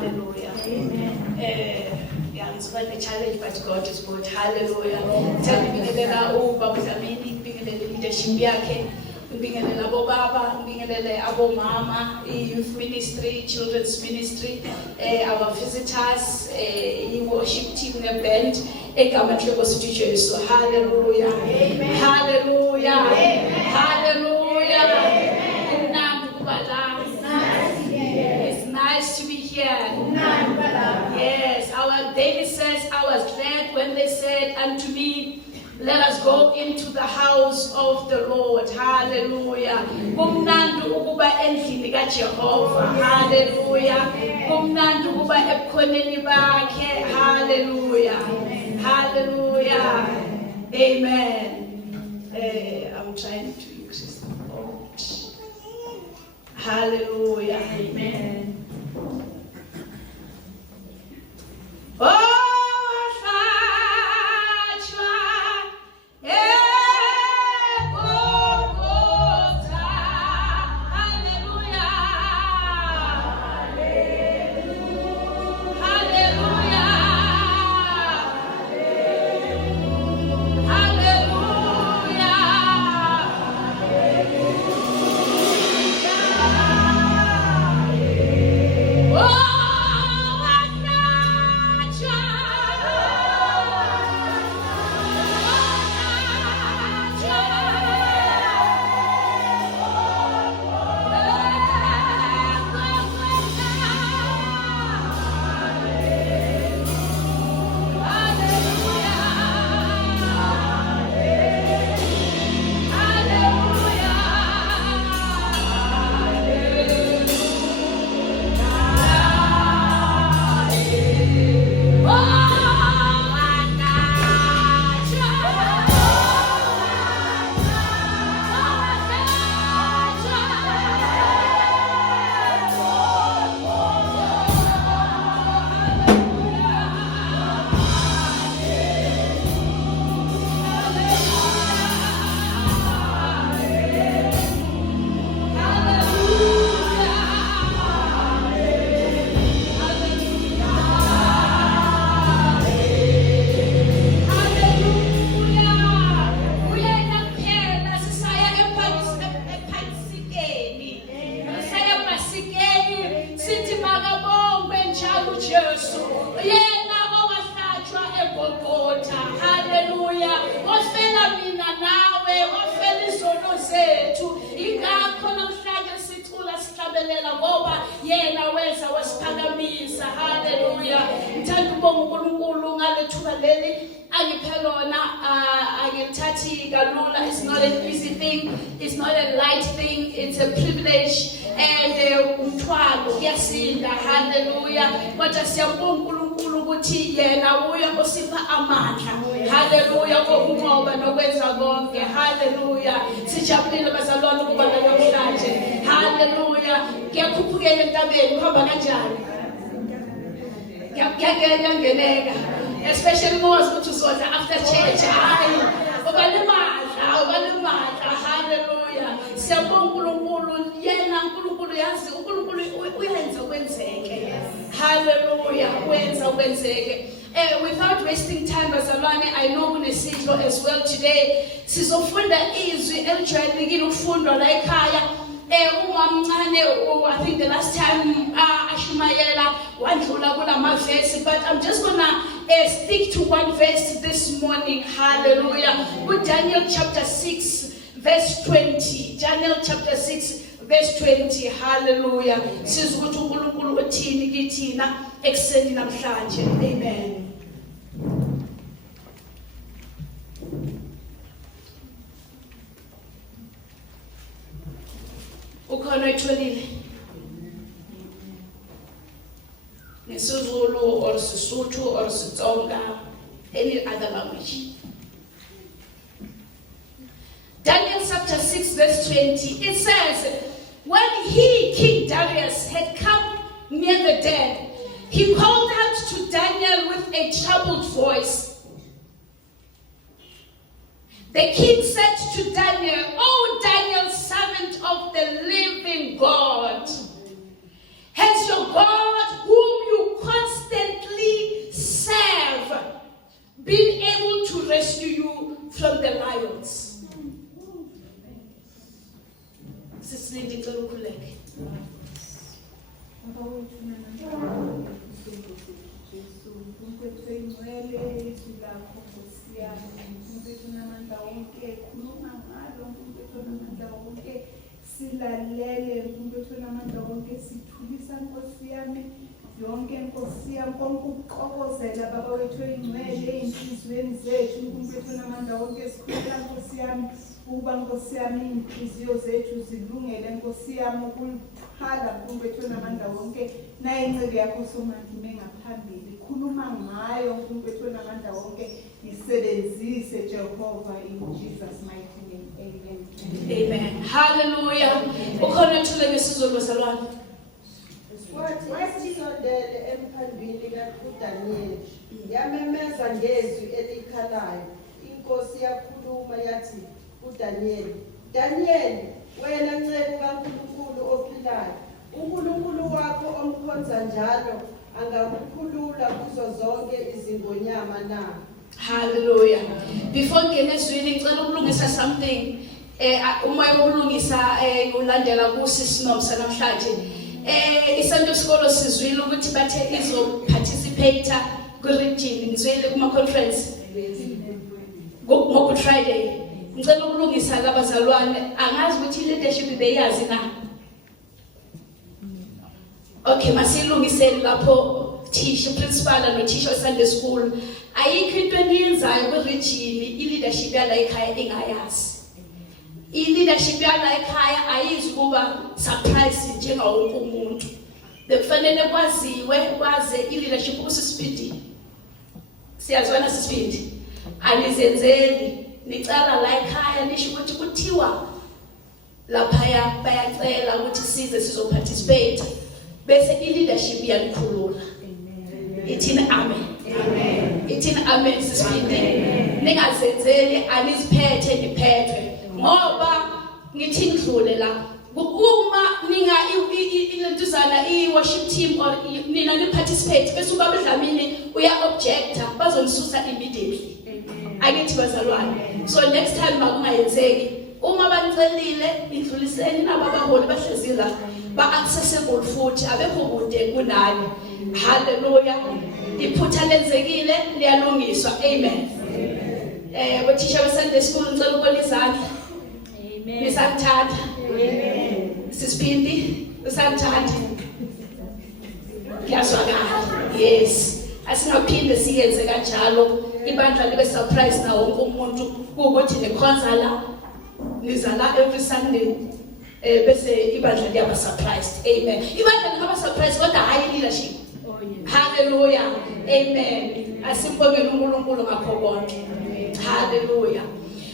Hallelujah. Amen. Yeah, it's quite a challenge, but God is good. Hallelujah. Tell me, Bingelela Baba Dlamini, Bingelela leadership yake, Bingelela Baba, Bingelela Abo Mama, youth ministry, children's ministry, our visitors, worship team, the band, so hallelujah. Amen. Hallelujah. Amen. Hallelujah. Amen. It's nice to be here. Yes, our David says, I was glad when they said unto me, let us go into the house of the Lord. Hallelujah. Kumnandi ukuba endlini kaJehova. Hallelujah. Kumnandi ukuba ebukhoneni bakhe. Hallelujah. Hallelujah. Amen. I'm trying to increase the vote. Hallelujah. Amen. Oh! It's not an easy thing, it's not a light thing, it's a privilege and hallelujah. But hallelujah, hallelujah. Sijabulile bazalwane ukuba namhlanje. Hallelujah. Ngiyakhupukela entabeni uhamba kanjani? Ngiyangeneka. Especially more ukuthi uzodla after church. Hayi. Obalimandla. Hallelujah. Siyabonga uNkulunkulu, yena uNkulunkulu yazi uNkulunkulu uyenza kwenzeke. Hallelujah. Uyenza kwenzeke. Without wasting time, bazalwane, I know kunesidlo as well today. Sizofunda izwi elijwayelekile ukufundwa la ekhaya. Umamncane, I think the last time ashumayela wandlula kulama verse, but I'm just gonna stick to one verse this morning. Hallelujah. With Daniel chapter 6 verse 20. Daniel chapter 6 verse 20. Hallelujah. Sizukuthi uNkulunkulu uthini kithina ekseni namhlanje. Amen. Ukhona etholile nesiZulu or Sesotho or Setsonga, any other language. Daniel chapter 6 verse 20, it says, when he, King Darius, had come near the dead, he called out to Daniel with a troubled voice. The king said to Daniel, "O Daniel, servant of the living God, has your God, whom you lakho Nkosi yami. UNkulunkulu namandla wonke, khuluma ngalo uNkulunkulu namandla wonke, silalele uNkulunkulu namandla wonke, sithulisa Nkosi yami yonke Nkosi yami, konke ukuxokozela baba wethu oyingcwele ey'nhliziyweni zethu uNkulunkulu namandla wonke, sikhuleka Nkosi yami ukuba Nkosi yami iy'nhliziyo zethu zilungele Nkosi yami ukukhala uNkulunkulu namandla wonke, naye incebe yakho somandla ngaphambili, khuluma ngayo uNkulunkulu namandla wonke, isebenzise Jehova in Jesus mighty name. Amen. Amen. Hallelujah. Ukhona thule ngesizulu bazalwane. Wathi sondele emphambili kaDaniel, yamemeza ngezwi elikhalayo. Inkosi yakhuluma yathi kuDaniel, Daniel, wena nceku kaNkulunkulu ophilayo, uNkulunkulu wakho omkhonza njalo angakukhulula kuzo zonke izingonyama na? Hallelujah. Before ngene ezwini ngicela ukulungisa something. Umoya wokulungisa ulandela kuSisi Nomsa namhlanje. Isanto Sikolo sizwile ukuthi bathe izo participate ku-region ngizwile kuma conference ngo Friday. Ngicela ukulungisa labazalwane, angazi ukuthi leadership beyazi na. Okay, masilungiseni lapho teacher principal no teacher Sunday school. Ayikho into eniyenzayo ku-region i-leadership yala ekhaya engayazi. I-leadership yala ekhaya ayizi kuba surprise njengawo wonke umuntu. Bekufanele kwaze i-leadership kusisipidi. Siyazwana sisipidi. Anizenzeli nicala la ekhaya nisho ukuthi kuthiwa lapha bayacela ukuthi size sizoparticipate bese i-leadership yanikhulula. Ithini amen. Amen. Ithini amen sisipidi. Ningazenzeli aniziphethe niphethwe. Ngoba ngithi ngidlule la uma ninga ilentuzana i-worship team or nina ni-participate bese ubaba Dlamini uya-objecta bazonisusa immediately. Akithi bazalwane. So next time makungayenzeki uma banicelile indluliseni nababaholi bahlezi la ba-accessible futhi abekho kude kunani. Hallelujah. Iphutha lenzekile liyalungiswa. Amen. Bathisha be-Sunday school ngicela ukubona izandla. Amen. Nisamthanda. Amen. Sisipindi usamthanda. Ngiyazwakala. Yes. Asingaphinde siyenze kanjalo. Ibandla libe surprise na wonke umuntu ukuthi nekhonza la niza la every Sunday bese ibandla liyaba surprised. Amen. Ibandla lingaba surprised kodwa hayi leadership. Hallelujah. Amen. Asimbongele uNkulunkulu ngakho konke. Hallelujah.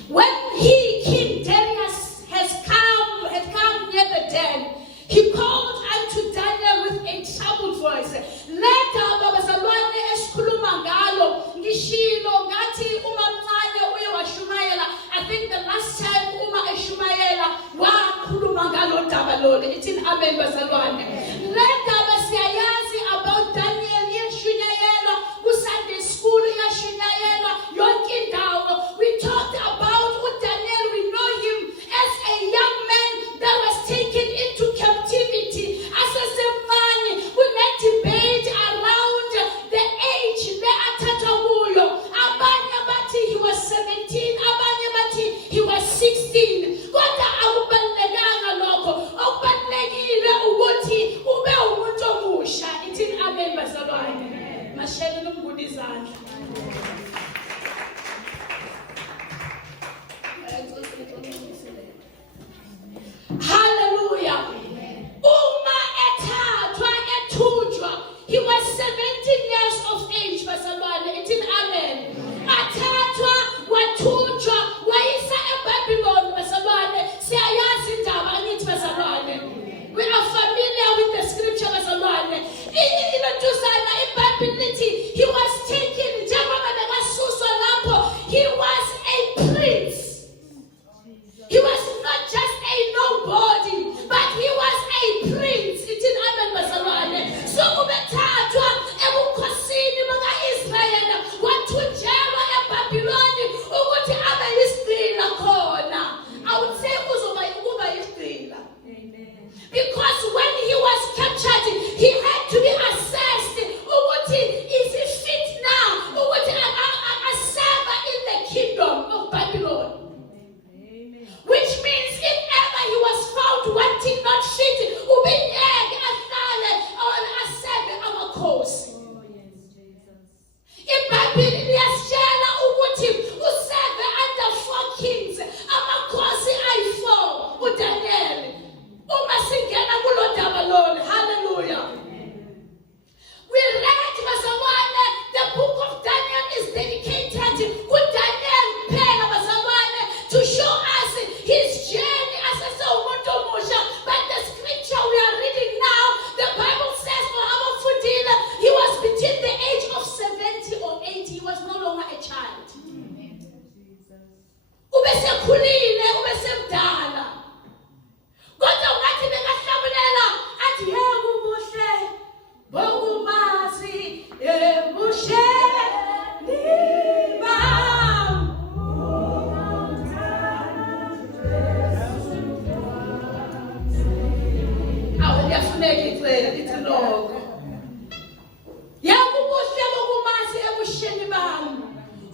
When King Darius had come near the den, he called unto Daniel with a troubled voice. Leda babazalwane esikhuluma ngalo ngishilo ngathi uma mncane uye washumayela. I think the last time uma eshumayela wakhuluma ngalo daba lolu. Ithini amen bazalwane. Leda basiyayazi about Daniel yeshunyayela ku Sunday school yeshunyayela yonke indawo. We talked about Daniel. We know him as a young man that was taken into captivity as a semani. We had debate around the age le athatha kuyo. Abanye bathi he was 17, abanye bathi he was 16. Kodwa akubalekanga lokho. Okubalekile ukuthi ube umuntu omusha. Ithini amen bazalwane. Mashele nomgudu izandla. Hallelujah. Uma ethathwa ethunjwa, he was 17 years of age bazalwane. Ithini amen. Athathwa wathunjwa wayisa eBabylon bazalwane. Siyayazi indaba angithi bazalwane. We are familiar with the scripture bazalwane. Ilentuzana eBhayibheli lithi he was taken njengoba bekasuka amakhosi. IBhayibheli liyasitshela ukuthi useve under 4 kings, amakhosi ayi-4 uDaniel. Uma singena kulo daba lolu, hallelujah. We read bazalwane, the book of Daniel is dedicated to Daniel phela bazalwane, to show us his journey as a umuntu omusha. But the scripture we are reading now, the Bible says he was between the age of 70 or 80. He was no longer a child. Ubesekhulile, ubesemdala. Kodwa ngathi bekahlabulela athi yebo kuhle bokumazi ebuhle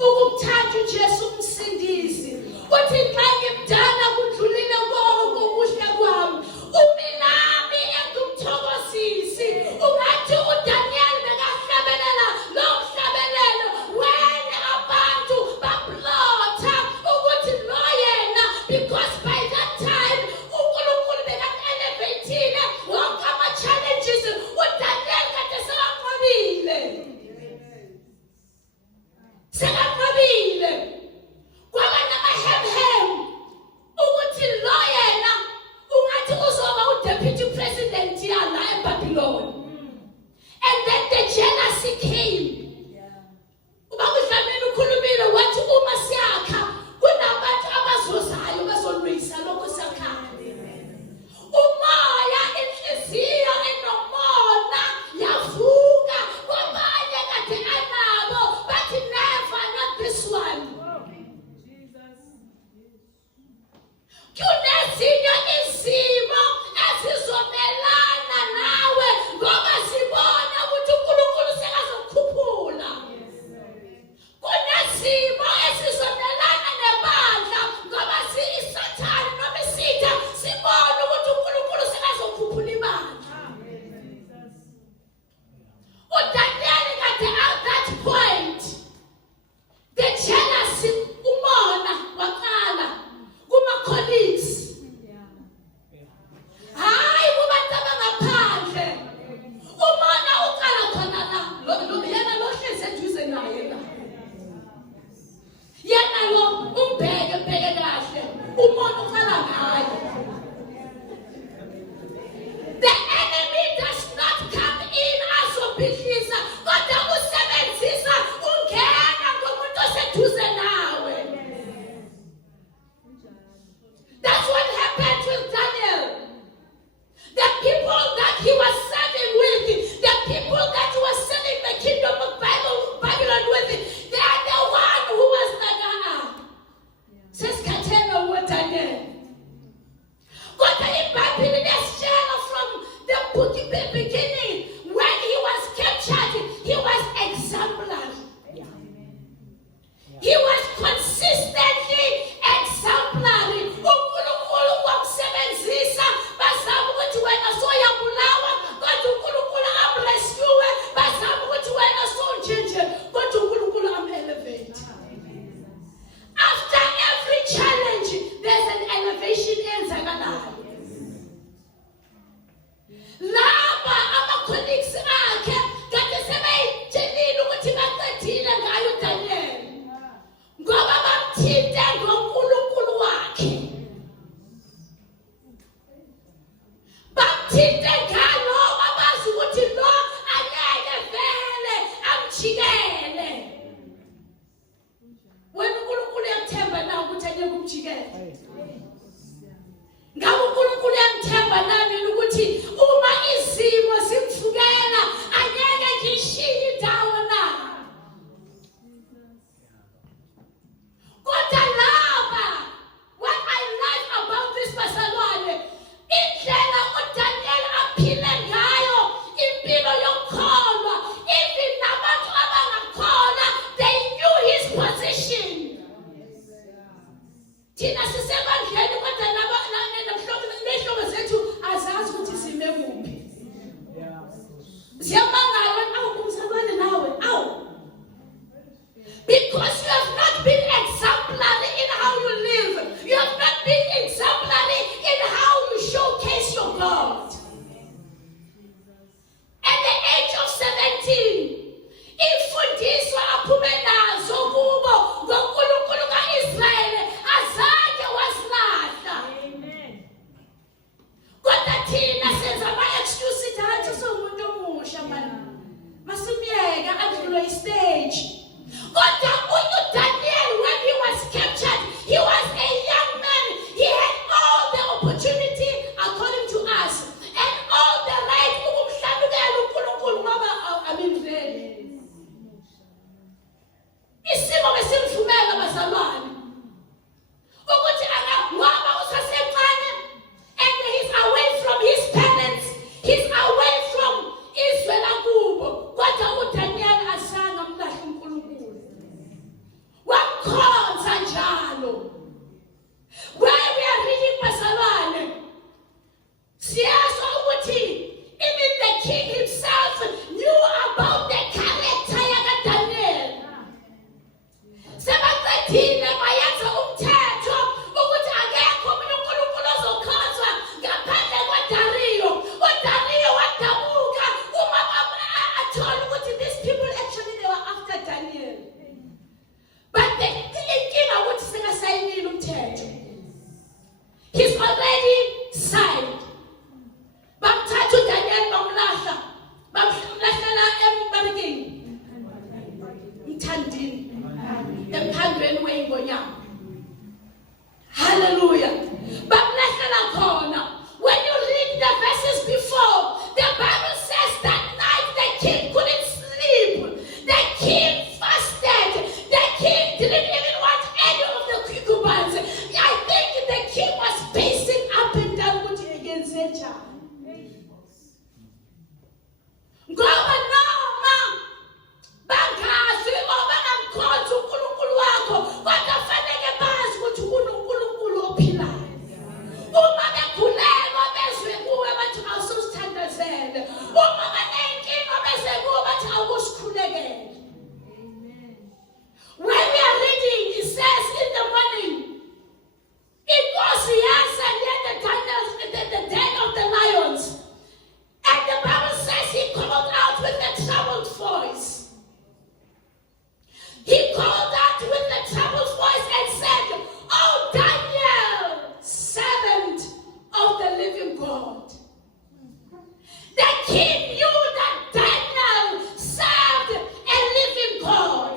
ukukuthanda uJesu umsindisi. Uthi xa ngimdala kudlulile konke ukuhle kwami, umilami engumthokozisi. Ungathi uDaniel bekahlabelela lo mhlabelelo when abantu baplotha ukuthi lo yena, because by that time uNkulunkulu beka-elevatile wonke ama-challenges uDaniel kade sekanqobile. Sekanqobile. Kwaba nama-hem ukuthi lo yena ungathi uzoba u-deputy president yala eBabylon. And then the jealousy came. Ubaba uDlamini ukhulumile wathi uma siyakha kunabantu abazozayo bazolwisa lokho sakhayo. Umoya, inhliziyo enomona yavuka kwabanye kade anabo, bathi never, not this one. Kunezinye izimo ezizomelana nawe ngoba sibona ukuthi uNkulunkulu sekazokukhuphula. Kunezimo ezizomelana nebandla ngoba isathane noma isitha sibona ukuthi uNkulunkulu sekazokukhuphula ibandla. uDaniel kade at that point, the jealousy, umona waqala kuma-colleagues. Hayi kubantu abangaphandle. Umona uqala khona la. Yena lo hlezi eduze naye la. Yena lo umbheke kahle. Umona uqala ngaye. The enemy does not come in azobhidliza, kodwa usebenzisa ungena ngomuntu oseduze nawe. That's what happened with Daniel. The people that he was serving with, the people that he was selling the kingdom of Babylon with, they are the one who was like, Seskatena with Daniel. Got the Bible in from the beginning. When he was captured, he was exemplary. He was consistently exemplary. uNkulunkulu wamsebenzisa bazama ukuthi wena soyabulawa, kodwa uNkulunkulu amrescue. Bazama ukuthi wena sonjinje, kodwa uNkulunkulu am-elevate. After every challenge, there's an elevation enzakalayo. Laba ama-colleagues akhe kade sebeyitshelile ukuthi baqedile ngayo uDaniel ngoba bamthinte ngoNkulunkulu wakhe. Bamthinte ngalo abazi ukuthi lo angeke vele amjikele. Wena uNkulunkulu uyakuthemba na ukuthi angeke umjikele? Ngabe uNkulunkulu uyangithemba nami ukuthi uma izimo zimvukela angeke ngishiye indawo na? Kodwa laba, what I like about this bazalwane, indlela uDaniel aphile ngayo impilo yokukholwa, even nabantu abangakholwa, they knew his position. Thina sisebandleni kodwa nehlobo zethu kuloo stage. Kodwa uDaniel, when he was captured, he was a young man. He had all the opportunity according to us and all the right ukumhlabekela uNkulunkulu ngoba really isimo besimvumela bazalwane ukuthi ngoba usasemncane and he's away from his parents, he's away from Israel akubo, kodwa uDaniel azange amlahle uNkulunkulu, wamkhonza njalo. Why we are reading bazalwane, siyazwa ukuthi even the king himself knew about the character yakaDaniel. Sebaqedile bayenza umthetho ukuthi akekho omunye uNkulunkulu ozokhonzwa ngaphandle kwaDariyo. uDariyo wadabuka uma athola ukuthi these people actually they were after Daniel. But the inkinga ukuthi sengasayinile umthetho. He's already signed. Bamthatha uDaniel bamlahla. Bamlahlela embarikeni. Mthandini. Emphandweni weingonyama. Hallelujah. Bamlahlela khona. When you read the verses before, the Bible says that night the king couldn't sleep. The king fasted. The king didn't even want any of the concubines. I think the king was pacing up and down against nature. Ngoba noma bangazi obangamkhonza uNkulunkulu wakho, kodwa fanele bazi ukuthi kuNkulunkulu ophilayo. Uma bekhulelwa bezwe kuwe bathi awususithandazele. Uma banenkinga bezwe kuwe bathi awukusikhulekele. When we are reading, it says in the morning, it was Yasa near the den of the lions. And the Bible says he called out with a troubled voice. He called out with a troubled voice and said, "Oh, Daniel, servant of the living God." The king knew that Daniel served a living God.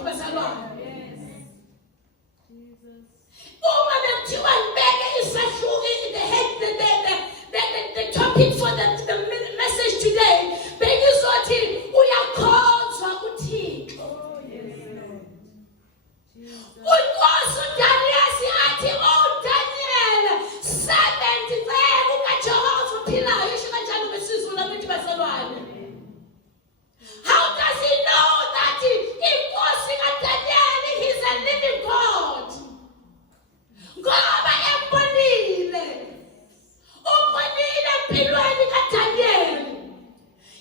The topic for the message today, Begizothi uyakhonzwa kuThixo. Unkosi uDaniel athi, "Oh Daniel, servant kaJehova uphilayo." Isho kanjalo ngesizulu lakithi bazalwane. How does he know that inkosi kaDaniel is a living God? Ngoba embonile empilweni kaDaniel.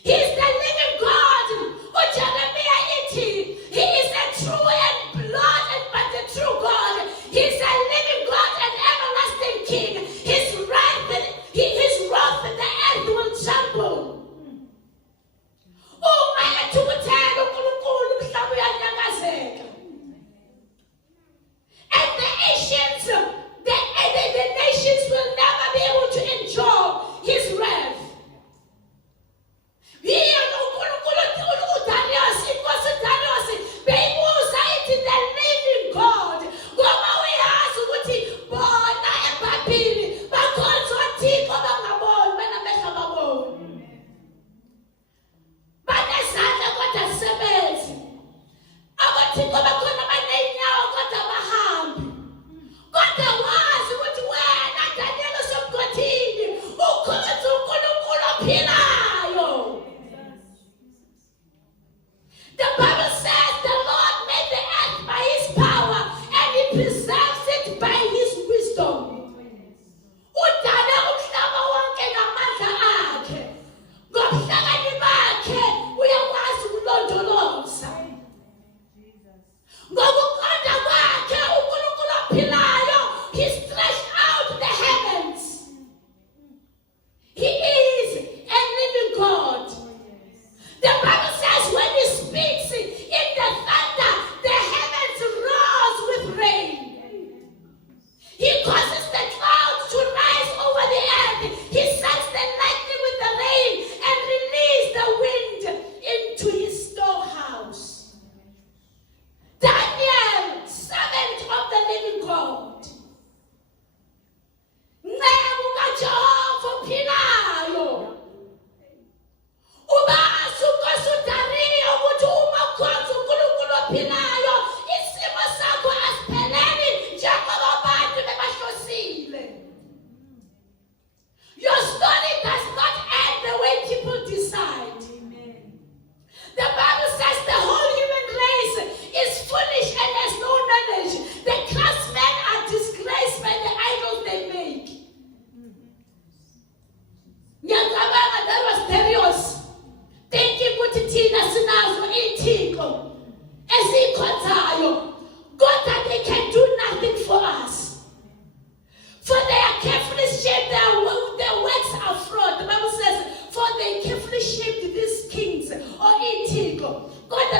He's the living God. uJeremiah ithi, "He is a true and blood and but the true God. He's a living God and everlasting King. His wrath, the earth will tremble." Uma ethukuthela uNkulunkulu umhlaba uyanyakazeka. And the nations will never be able to endure his wrath. Here Darius, inkosi Darius, beyibuza ithi the living God. Ngoba uyazi ukuthi bona eBhabhili bakhonza uThixo bangaboni, banamehlo ababoni. Banezandla kodwa azisebenzi. Abathixo bakhona baney'nyawo kodwa abahambi. Kodwa wazi ukuthi wena Daniel usemgodini ukhonza uNkulunkulu ophilayo. The Bible says the Lord made the earth by his power and he preserves it by his wisdom. Udale umhlaba wonke ngamandla akhe. Ngobuhlakani bakhe uyakwazi ukulondoloza. Ngokuqonda kwakhe uNkulunkulu ophilayo, he stretched out the heavens. He is a living God. The Bible says when he speaks,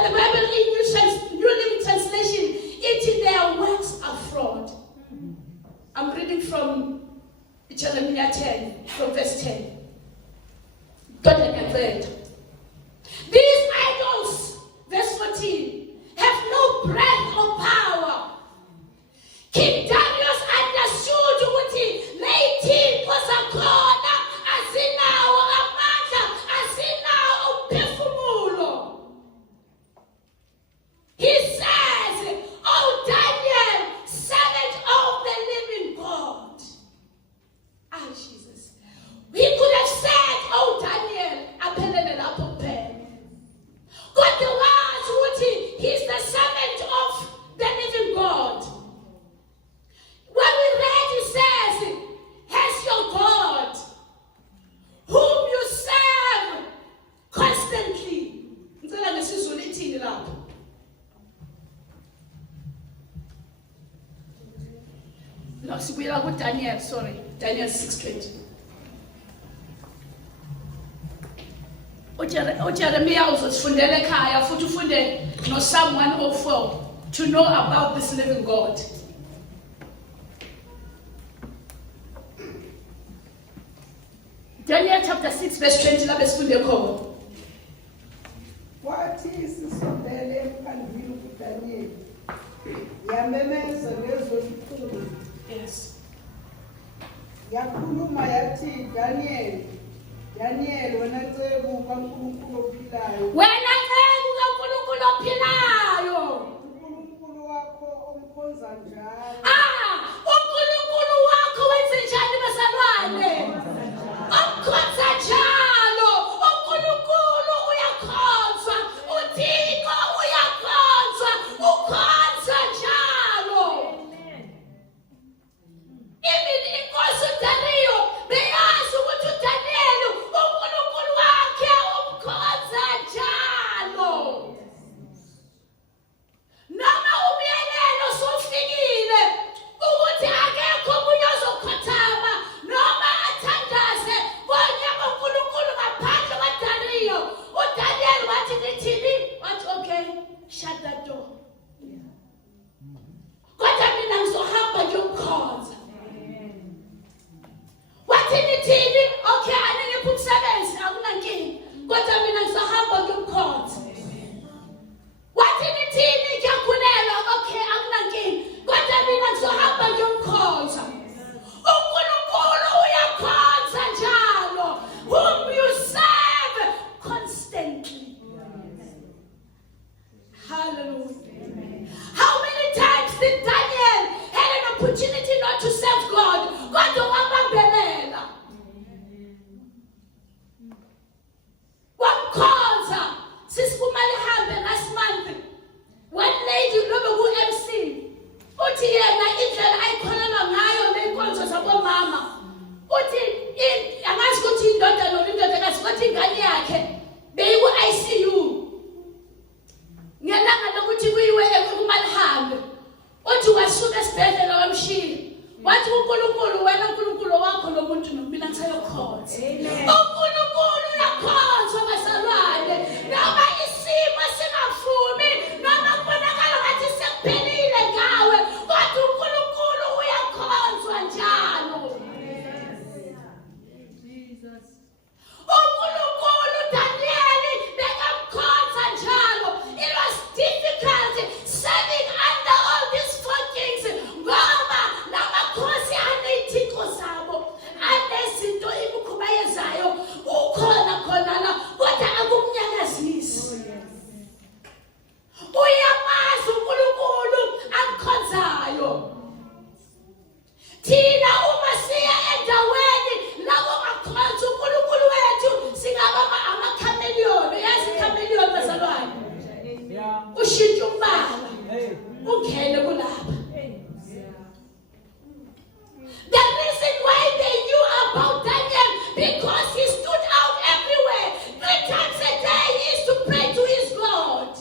the Bible in New Living Translation, their works are fraud. I'm reading from Jeremiah 10, from verse 10. God had read. These idols, verse 14, have no breath or power. King Darius understood ukuthi late kwasakhona asinawo amandla, asinawo umphefumulo. He says, "Oh Daniel, servant of the living God." Ah, Jesus. He could have said, "Oh Daniel, aphelele lapho kuphela." God the words ukuthi he's the servant of the living God. When we read, he says, "Has your God, whom you serve constantly." Ngicela ngesizulu ithini lapho? No, sibuyela kuDaniel, sorry. Daniel 6:20. uJeremiah uzosifundela ekhaya futhi ufunde no Psalm 104 to know about this living God. Daniel chapter 6 verse 20 lapho sifunde khona. Kwathi isisondele emkhandlwini kuDanyeli, yamemeza ngezwi elikhulu. Yes. Yakhuluma yathi, Daniel, wena cebu kaNkulunkulu ophilayo. Wena cebu kaNkulunkulu ophilayo. uNkulunkulu wakho omkhonza njalo. uNkulunkulu wakho wenze njani bazalwane? Omkhonza njalo. uNkulunkulu uyakhonzwa. uThixo uyakhonzwa. Ukhonza njalo. Even inkosi uDariyo beyazi ukuthi uDaniel uNkulunkulu wakhe umkhonza njalo. Noma umyalelo sofikile ukuthi akekho omunye ozokhothama noma athandaze ngonyaka uNkulunkulu ngaphandle kaDariyo. uDaniel wathi nithini? Wathi okay, shut that door. Kodwa mina ngizohamba ngiyomkhonza. Wathi nithini? Okay, aningiphi umsebenzi, akunankinga. Kodwa mina ngizohamba ngiyomkhonza. Wathi nithini? Ngiyakhulelwa. Okay, akunankinga. Kodwa mina ngizohamba ngiyomkhonza. uNkulunkulu uyakhonza njalo. Whom you serve constantly. Hallelujah. How many times did Daniel had an opportunity not to serve God? God wambambelela. Wamkhonza. Sisikumali hambe last month. One lady noma ku-MC uthi yena indlela ayikholelwa ngayo ney'nkonzo zabomama. Uthi angazi ukuthi indoda noma indodakazi ukuthi ingane yakhe beyiku-ICU. Ngelanga lokuthi kuyiwe kumalihambe. Uthi wasuka esibhedlela wamshiya. Wathi uNkulunkulu, wena uNkulunkulu wakho lo muntu nomina ngisayokhonza. uNkulunkulu uyakhonzwa bazalwane. Noma isimo singavumi, noma kubonakala ngathi sekuphelile ngawe, kodwa uNkulunkulu uyakhonzwa njalo. uNkulunkulu Daniel bekamkhonza njalo. It was difficult serving under all these four kings ngoba lamakhosi anezithixo zabo, anezinto imikhubayezayo. Ukhona khona la kodwa akumnyakazisi. Uyamazi uNkulunkulu amkhonzayo. Thina uma siya endaweni lapho ngakhonza uNkulunkulu wethu singaba amakhameleoni. Yazi ikhameleoni bazalwane? Ushintsha umbala ungene kulapha. The reason why they knew about Daniel because he stood out everywhere. 3 times a day he used to pray to his God.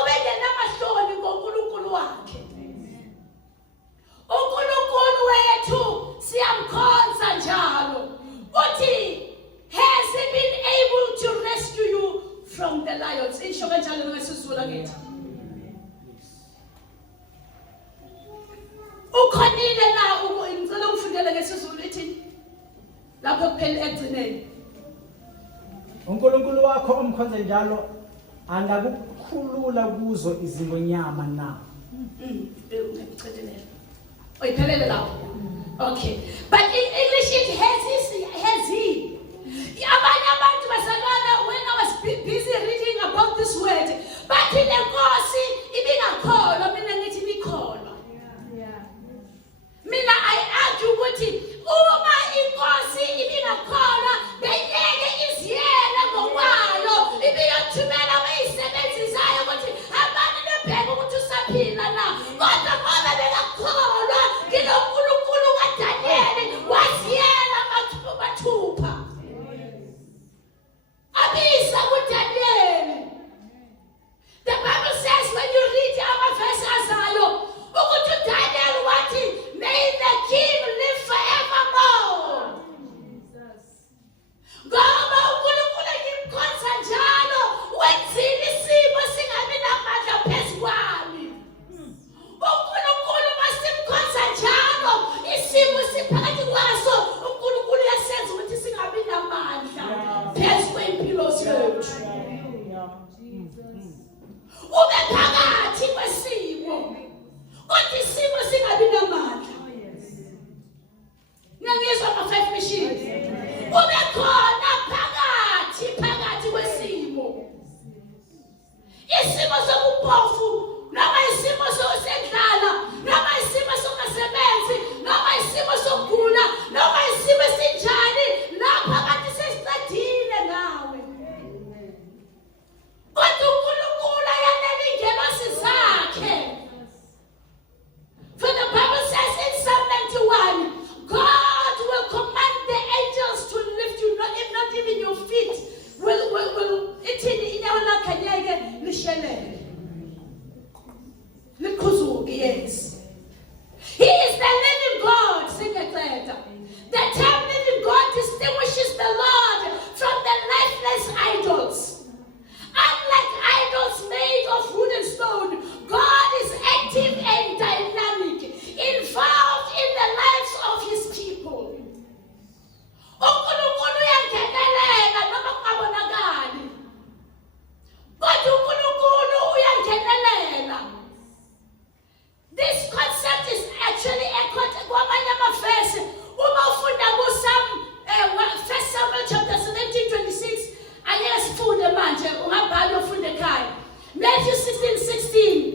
Ubengenamahloni ngoNkulunkulu wakhe. uNkulunkulu wethu siyamkhonza njalo. Uthi, has he been able to rescue you the lions. Isho kanjalo ngesizulu ngathi. Ukhonile na ngicela ungifundele ngesizulu ethi lapho kuphela egcineni. uNkulunkulu wakho omkhonza njalo angakukhulula kuzo izingonyama na. Ngicela. Oyiphelele lapho. Okay. But in English it has he. Abanye abantu bazalwana when I was busy reading about this word, bathi lenkosi ibingakholwa mina ngithi ibikholwa. Mina I argue ukuthi uma inkosi ibingakholwa beyeke iziyela ngokwayo ibiyothumela abayisebenzisayo ukuthi abantu bebheke ukuthi usaphila na. Kodwa ngoba bengakholwa nginoNkulunkulu kaDanieli wasiyela mathupha. Abisa kuDanieli. The Bible says when you read our verse azayo ukuthi Daniel wathi may the king live forevermore. Ngoba uNkulunkulu ngimkhonza njalo wenzile isimo singabi namandla phezu kwami. uNkulunkulu masimkhonza njalo isimo siphakathi kwaso uNkulunkulu yasenza ukuthi singabi namandla phezu kwempilo zethu. Ube phakathi kwesimo kodwa isimo singabi namandla. Ngiyizwa ama-5 machines. Ube khona phakathi kwesimo. Isimo sokupofu noma isimo sendlala noma isimo sokungasebenzi noma isimo sokugula noma isimo esinjani lapha kanti sesicedile ngawe. Kodwa uNkulunkulu ayanele ingelosi zakhe. For the Bible says in Psalm 91, God will command the angels to lift you, if not even your feet will ithini inyawo lakhe ngeke lishelele. Likhuzuke, yes. He is the living God, singeceda. The term living God distinguishes the Lord from the lifeless idols. Unlike idols made of wood and stone, God is active and dynamic, involved in the lives of his people. uNkulunkulu uyangenelela noma kungabonakali. Kodwa uNkulunkulu uyangenelela. This concept is actually echoed kwamanye amavesi uma ufunda kuSam 1 Samuel chapter 17:26. Angeke sifunde manje ungabhala ufunde ekhaya. Matthew 16:16.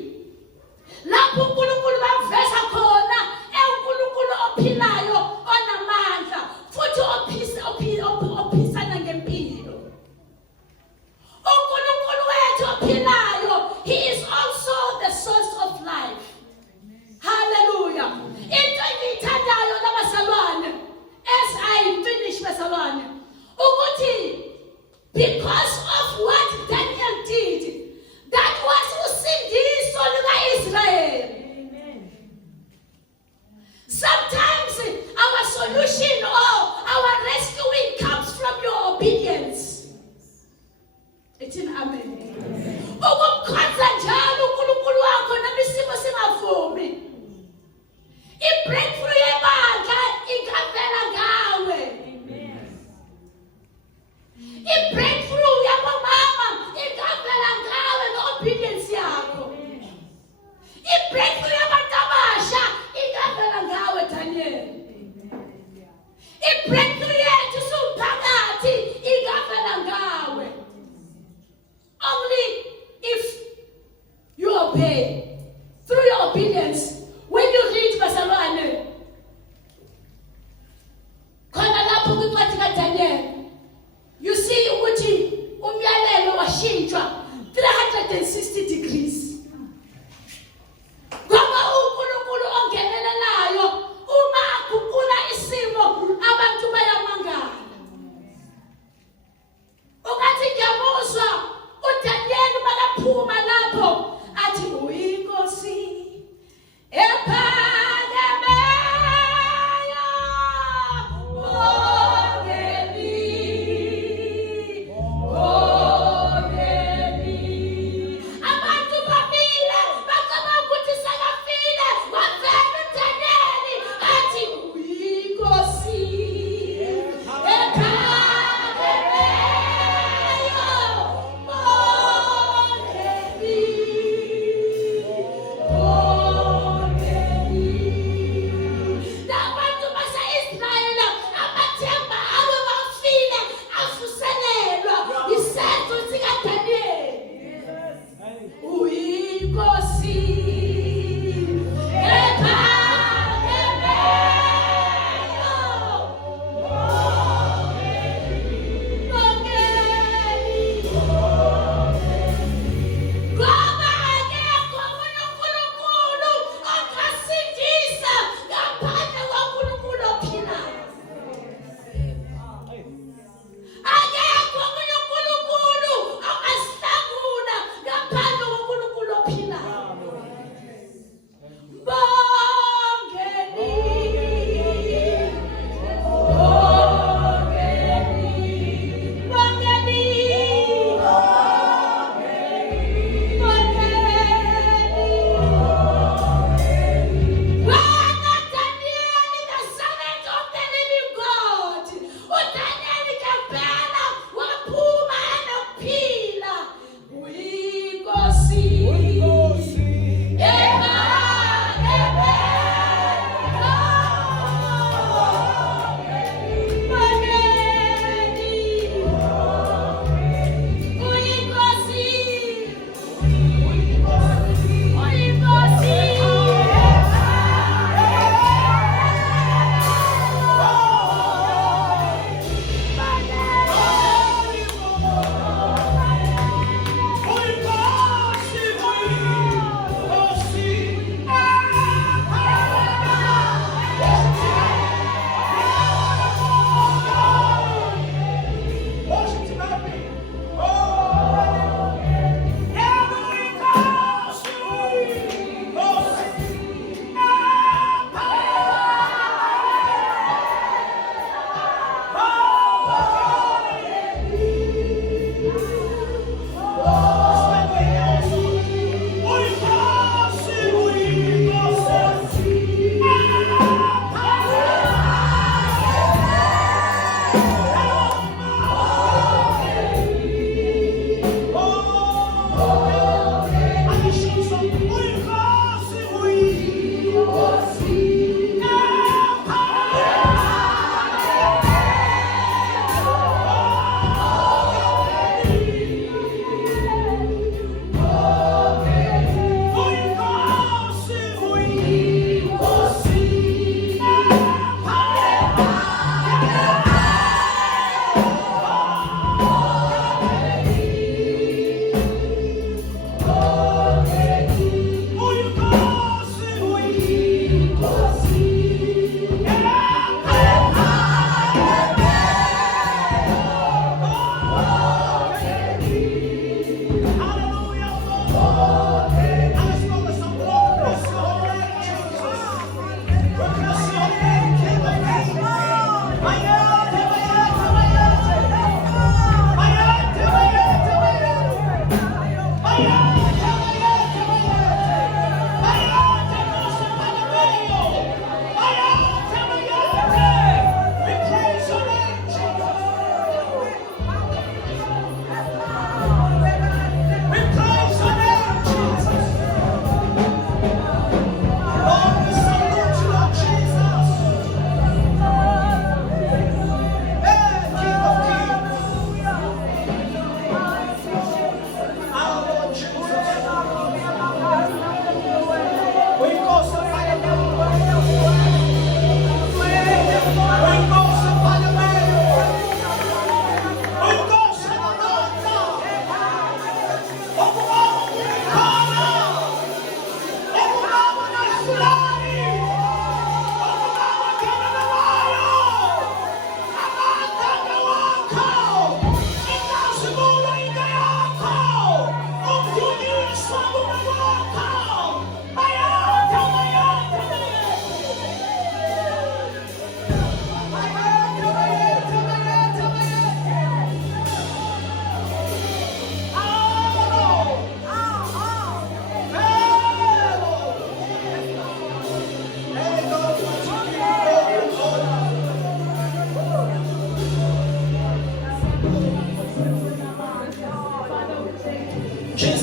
Lapho uNkulunkulu bamveza khona uNkulunkulu ophilayo onamandla futhi ophisana ngempilo. uNkulunkulu wethu ophilayo, he is also the source of life. Hallelujah. Into engiyithandayo labazalwane as I finish bazalwane ukuthi because of what Daniel did, that was usindiso luka-Israel. Sometimes our solution or our rescuing comes from your obedience. Ithini amen. Ukumkhonza njalo uNkulunkulu wakho noma isimo singavumi. I-breakthrough yebandla ingavela ngawe. I-breakthrough yabomama ingavela ngawe no-obedience yakho. I-breakthrough yabantu abasha ingavela ngawe Daniel. I-breakthrough yethu somphakathi ingavela ngawe.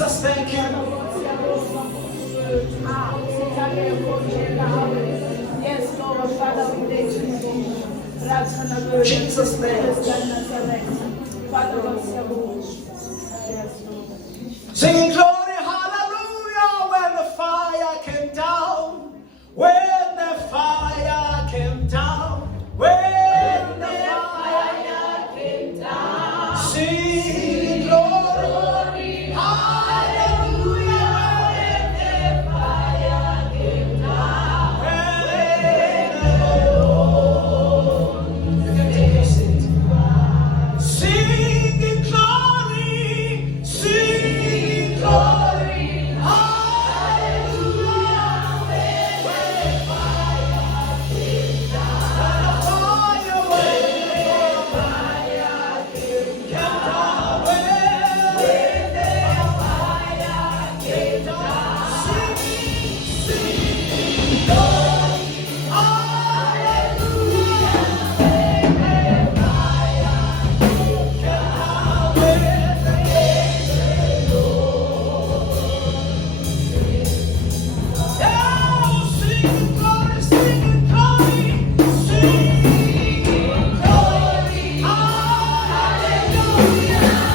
Jesus, thank you. Yes, Lord, Father, we thank you. Jesus' name. Father, yes, Lord. Singing glory, hallelujah, when the fire came down, when the fire came down, when the fire came down, sing glory, hallelujah, when the fire came down, when the Lord, you can take your seat. Singing glory, singing glory, hallelujah, when the fire came down, when the fire came down, when the fire came down, singing glory, hallelujah, when the fire came down, when the Oh, sing glory, sing glory, sing glory, hallelujah,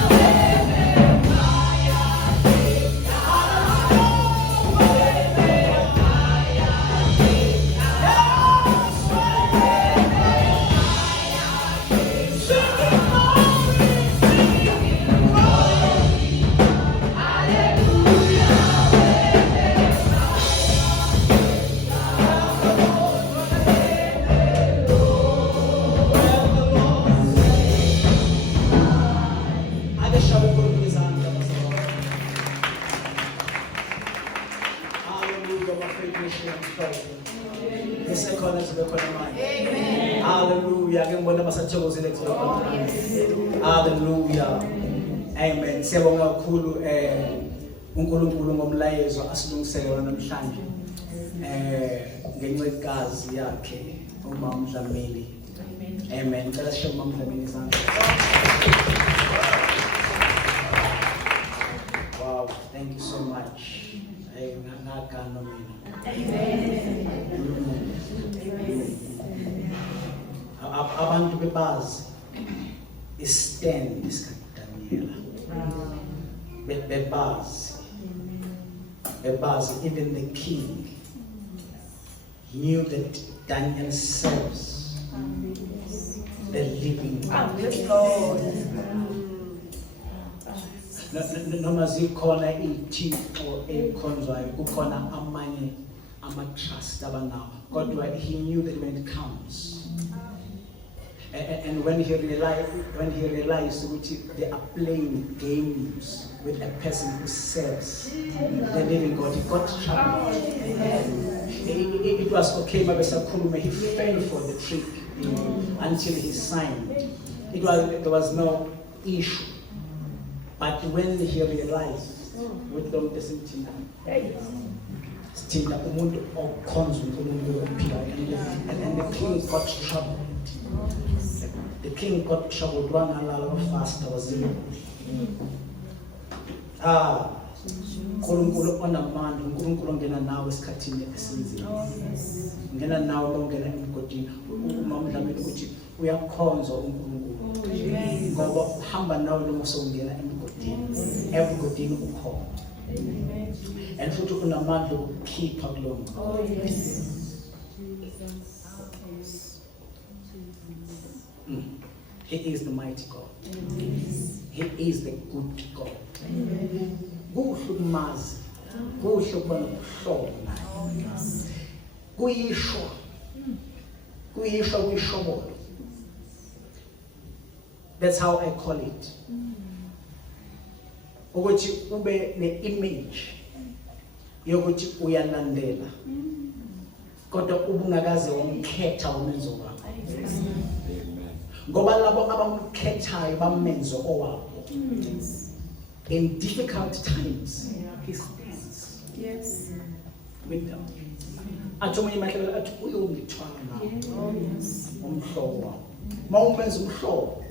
when the fire came down, when the fire came down, when the singing glory, hallelujah. Ake shaya uNkulunkulu izandla bazalwane. Hallelujah, bafethu nishiya mhlobo. Esekhona zibe khona manje. Amen. Hallelujah. Ake ngibona basathokozile kuzoba khona. Hallelujah. Amen. Siyabonga kakhulu uNkulunkulu ngomlayezo asilungisele wona namhlanje. Ngencekazi yakhe uMama Dlamini. Amen. Ngicela sisho uMama Dlamini izandla. Wow, thank you so much. Ngakano mina. Abantu bebazi istand iskaDaniela. Bebazi even the king knew that Daniel serves the living God. Noma zikhona ithixo ekhonzwayo kukhona amanye ama-trust abanawo kodwa he knew that when it comes and when he realized that they are playing games with a person who serves the living God, he got trouble. It was okay, he fell for the trick until he signed. There was no issue. But when he realized with them and the king got troubled. The king got troubled. One allow fast was in. Nkulunkulu onamandla, uNkulunkulu ongena nawe esikhathini esinzima. Ngena nawe longena emgodini. Umama Dlamini ukuthi uyakhonza uNkulunkulu. Ngoba hamba nawe noma usongena emgodini. Emgodini ukhona. And futhi unamandla ukukhipha kulona. He is the mighty God. He is the good God. Kuhle ukumazi, kuhle ukubona ubuhlobo naye. Kuyishwa kuyishobolo. That's how I call it. Ukuthi ube ne-image yokuthi uyalandela kodwa ubungakaze wamkhetha umenzo wakho. Ngoba labo abamkhethayo bamenzo owabo. In difficult times, he stands. Yes. With them. Athi omunye mahlelo athi uyongithwala nawe. Umhlobo. Mawumenza umhlobo.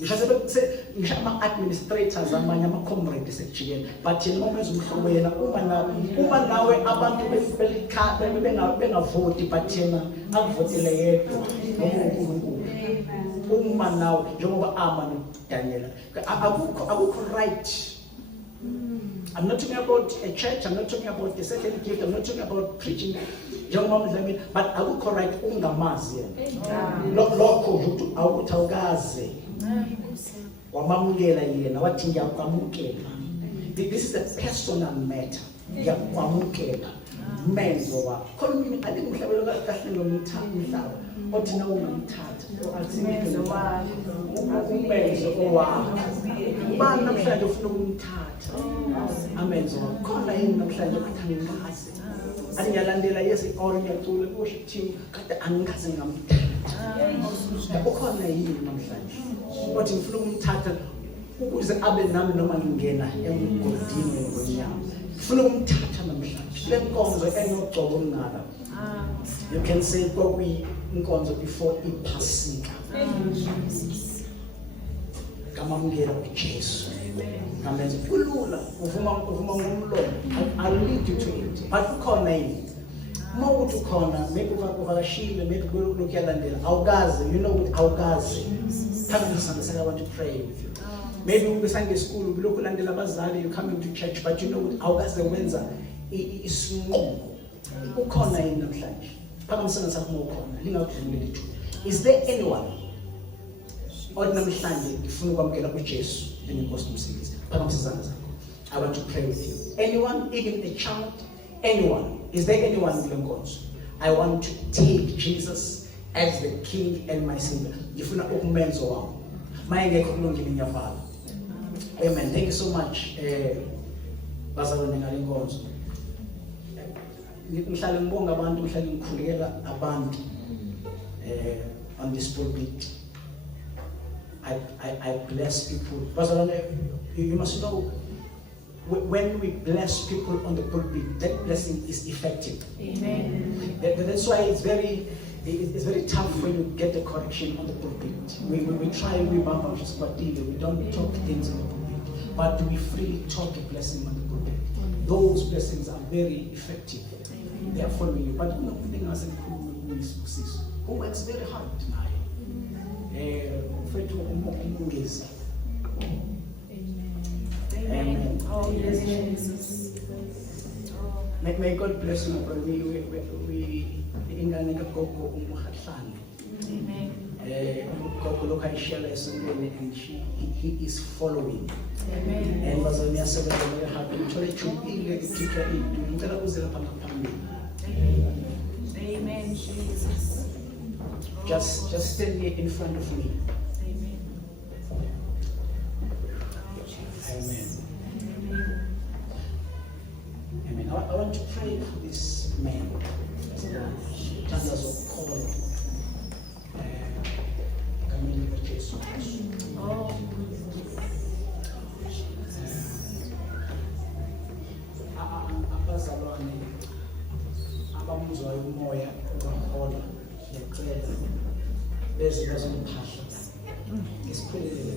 ngisho ama-administrators amanye ama-comrade sekujikela but yena uma umhlobo yena uma nawe abantu bengavoti but yena akuvotele yedwa ngokuNkulunkulu. Uma nawe njengoba ama noDaniel akukho right. I'm not talking about a church, I'm not talking about a certain gift, I'm not talking about preaching, but akukho right ungamazi yena. Lokho ukuthi awukuthawukaze wamamukela yena wathi ngiyakwamukela. This is a personal matter. Ngiyakwamukela menzo wakho. Khona mina alimhlabelo kahle ngomhlaba othi na ungamthatha umenzo wakho. Ubani namhlanje ufuna ukumthatha amenzo wakho. Khona yini namhlanje ukuthangaze angiyalandela yesi or ngiyacula worship team kade angikaze ngamthatha. Ukhona yini namhlanje othi ngifuna ukumthatha ukuze abe nami noma ngingena emgodini ngonyama. Ngifuna ukumthatha namhlanje le nkonzo enogcobo ngaka. You can say kwakuyi inkonzo before iphasika. Kamamukela uJesu. Ngamenza kulula uvuma ngomlomo. I'll lead you to it. But ukhona yini? Uma uthi ukhona maybe uvakashile maybe lokuyalandela awukaze you know ukuthi awukaze. Come to Sunday I want to pray with you. Maybe ubesange school ubilokhu landela abazali you coming to church but you know ukuthi awukaze wenza isinqumo. Ukhona yini namhlanje? Phakamisana sakho ukhona lingakudluleli lithu. Is there anyone namhlanje ifuna ukwamukela uJesu njengenkosi nomsindisi? Phakamisana sakho. I want to pray with you. Anyone, even a child, anyone? Is there anyone in nkonzo? I want to take Jesus as the King and my Savior. Ngifuna ukumenzo wami. Mayengekho kulungile ngiyavala. Amen. Thank you so much. Bazalwane ngale nkonzo. Ngihlale ngibonga abantu, ngihlale ngikhulekela abantu on this pulpit. I bless people. Bazalwane, you must know when we bless people on the pulpit, that blessing is effective. Amen. That's why it's very tough when you get the correction on the pulpit. We try, we don't talk things on the pulpit, but we freely talk a blessing on the pulpit. Those blessings are very effective. They are following you. But nothing else who works very hard tonight. Amen. Oh, yes, Jesus. May God bless you, brother. We ingane kagogo umuhahlane. Amen. Gogo lokayishela esengweni and he is following. Amen. And bazalwane yasebenza very hard. Ngithole ijubile ngithika into. Ngicela uzela phambili. Amen, Jesus. Just stand here in front of me. Amen. Amen. I want to pray for this man. Tanders of call. Abazalwane abamuzwayo umoya ubahola ngecela beze bazomphahla ngesiphelele.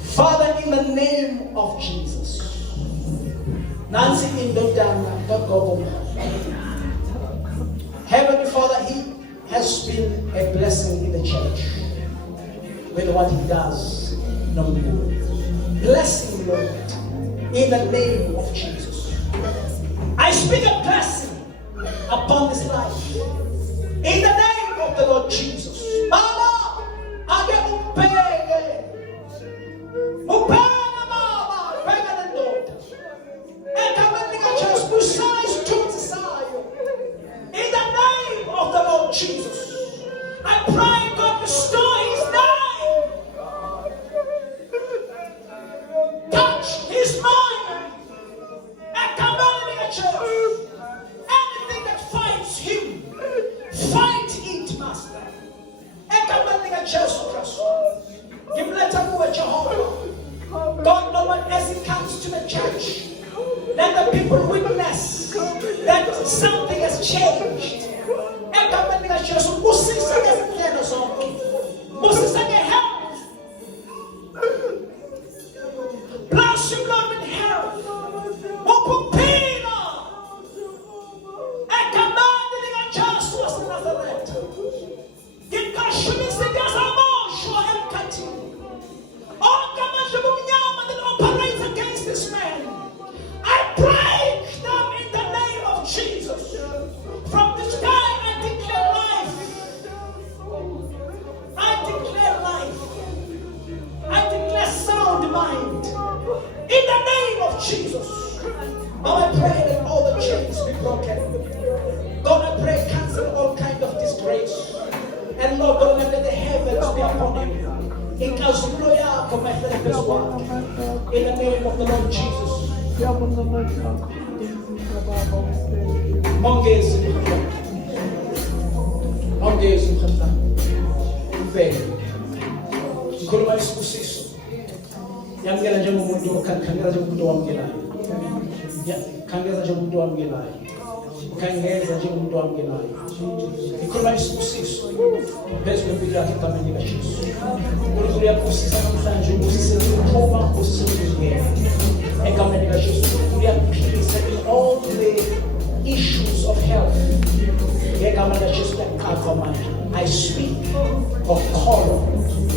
Father, in the name of Jesus, Nancy Heavenly Father, he has been a blessing in the church with what he does. No more. Bless him, Lord, in the name of Jesus. I speak a blessing upon this life in the name of the Lord Jesus. Mama, I get in the name of the Lord Jesus. I pray God restore his name. Touch his mind. And come on in the church. Anything that fights him, fight it, Master. likaJesu Kristu. Ngimletha kuwe Jehova. God, Lord, as it comes to the church, let the people witness that something has changed. Egameni likaJesu, busisa ngezindlela zonke. Busisa ngehealth. Bless you, Lord, with health. Ukuphila. Egameni likaJesu waseNazaretha. Ngikashumisa ngezamoshwa emkhathini. Onke amandla obumnyama that operates against this man, I break them in the name of Jesus. From this day I declare life. I declare life. I declare sound mind. In the name of Jesus. Now I pray that all the chains be broken. God, I pray cancel all kind of disgrace. And Lord, don't let the heavens be upon him. In the name of the Lord Jesus. Mongezi mkhona. Mfele. Ngikhuluma isibusiso. Yamukela njengomuntu okhangela njengomuntu owamukelayo. Khangeza njengomuntu owamukelayo. Khangeza njengomuntu owamukelayo. Ngikhuluma isibusiso. Phezu kwempilo yakhe egameni likaJesu. uNkulunkulu uyakubusisa namhlanje ubusise ukuphuma ubusise ukungena. Egameni likaJesu uNkulunkulu uyakuphilisa in all the issues of health. Egameni likaJesu uyaqapha manje. I speak of call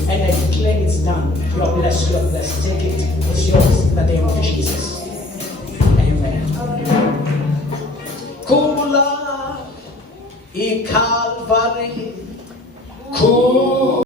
and I declare it's done. You are blessed, you are blessed. Take it. It's yours in the name of Jesus. Amen. Kula iKalvari.